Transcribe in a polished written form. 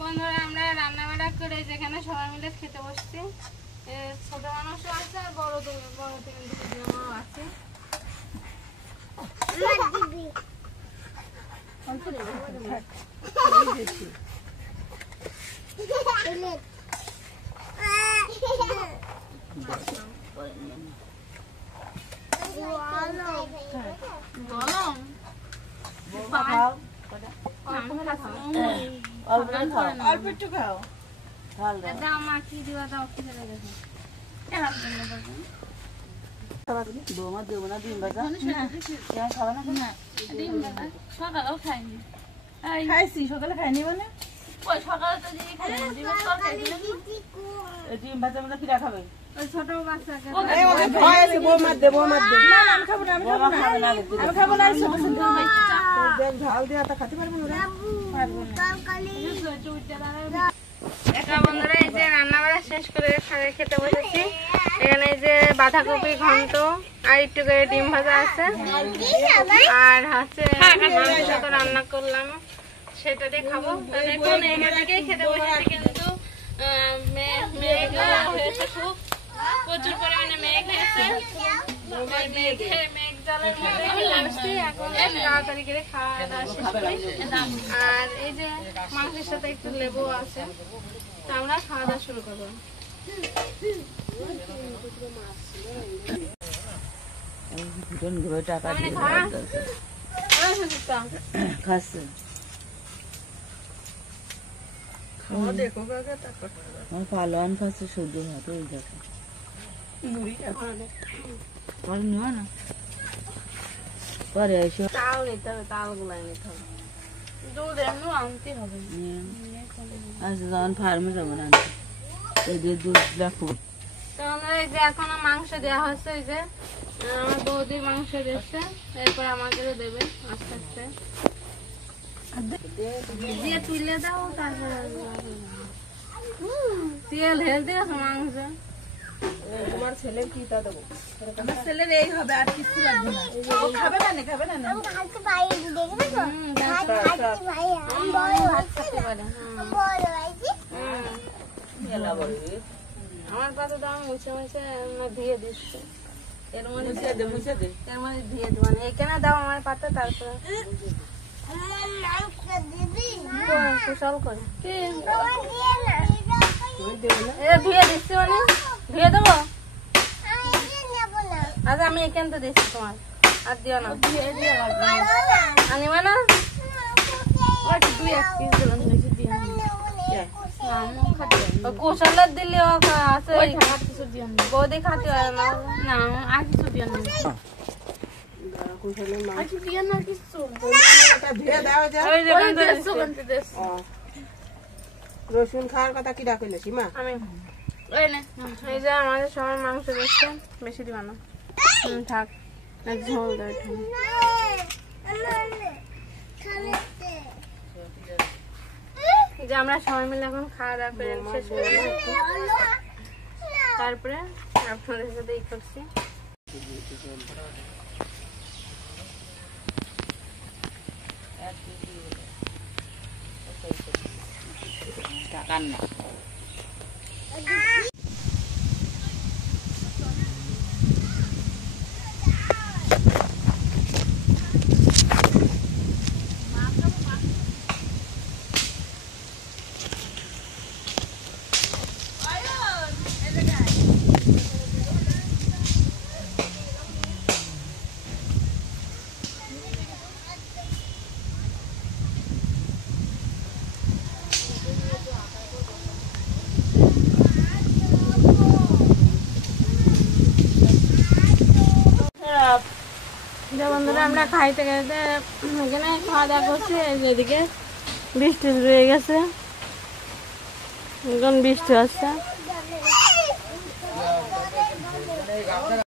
বন্ধুরা আমরা রান্না বান্না করে যেখানে সবাই মিলে খেতে বসছি, ছোট মানুষও আছে আর বড় আছে। অল্প একটু খাও। দাও মা, কি দিবা দাও, খেতে লেগেছে। বৌমা দেবো না ডিম ভাজা? সকালেও খাইনি। খাইছি, সকালে খাইনি মানে ওই সকালে তো দিয়ে খাইনি, ডিমের তরকারি দিলে ডিম ভাজা মধ্যে কিরা খাবে? ওই ছোট বাচ্চাকে বন্ধুরা এই যে রান্না বাড়া শেষ করে খেতে বসেছি। এখানে এই যে বাঁধাকপি ঘন্ট আর একটু করে ডিম ভাজা আছে, আর হচ্ছে মাংস তো রান্না করলাম, সেটা দিয়ে খাবো। এখন এখান থেকেই খেতে বসেছি, কিন্তু মেঘ হয়েছে, খুব প্রচুর পরিমাণে মেঘ হয়েছে। মেঘ জলের মধ্যে এখন তাড়াতাড়ি করে খাওয়া দাওয়া শেষ করি। আর এই যে মাংসের সাথে একটু লেবু আছে, তা আমরা খাওয়া দাওয়া শুরু করবো। টাকা খাচ্ছে পালোয়ান খাচ্ছে সহ্য হাতে ওই দেখো নেওয়া না পরে এসে তাল নিতে হবে, তালগুলাই নিতে হবে, দুধ এমনি আনতে হবে। আচ্ছা যখন ফার্মে যাবো না আনতে, এই যে দুধ রাখবো। তো আমরা এই যে এখনো মাংস দেওয়া হচ্ছে, এই যে আমার বৌদি মাংস দিচ্ছে, এরপর আমাদেরও দেবে আস্তে আস্তে দিয়ে তুলে দাও। তারপরে তেল ঢেল দিয়ে মাংস তোমার ছেলে কি তা দেবো? আমার ছেলের এই হবে, আর কিছু লাগবে না। ও খাবে না, খাবে না। আমার পাতা তো আমি মুছে মুছে ধুয়ে দিচ্ছি, এর মধ্যে ধুয়ে দেবো না। এখানে দাও আমার পাতা, তারপরে কুশল করে ধুয়ে দিচ্ছি, মানে ধুয়ে দেবো। আচ্ছা আমি এখান তো দিচ্ছি, তোমার আর দিও না, আনিবা না। কুশলের দিলে বৌদি খাতে হয় না, আর কিছু দিও না। রসুন খাওয়ার কথা কি ডাকলে সীমা? আমি এই যে আমাদের সবার মাংস দিচ্ছে, বেশি দিবা না, থাক ঝোল দেয়। যে আমরা সবাই মিলে এখন খাওয়া দাওয়া করে শেষ করে তারপরে আপনাদের সাথে ই করছি। টাকা না বন্ধুরা আমরা খাইতে খাইতে এখানে খাওয়া দাওয়া করছি। এদিকে বৃষ্টি রয়ে গেছে, এখন বৃষ্টি আসছে।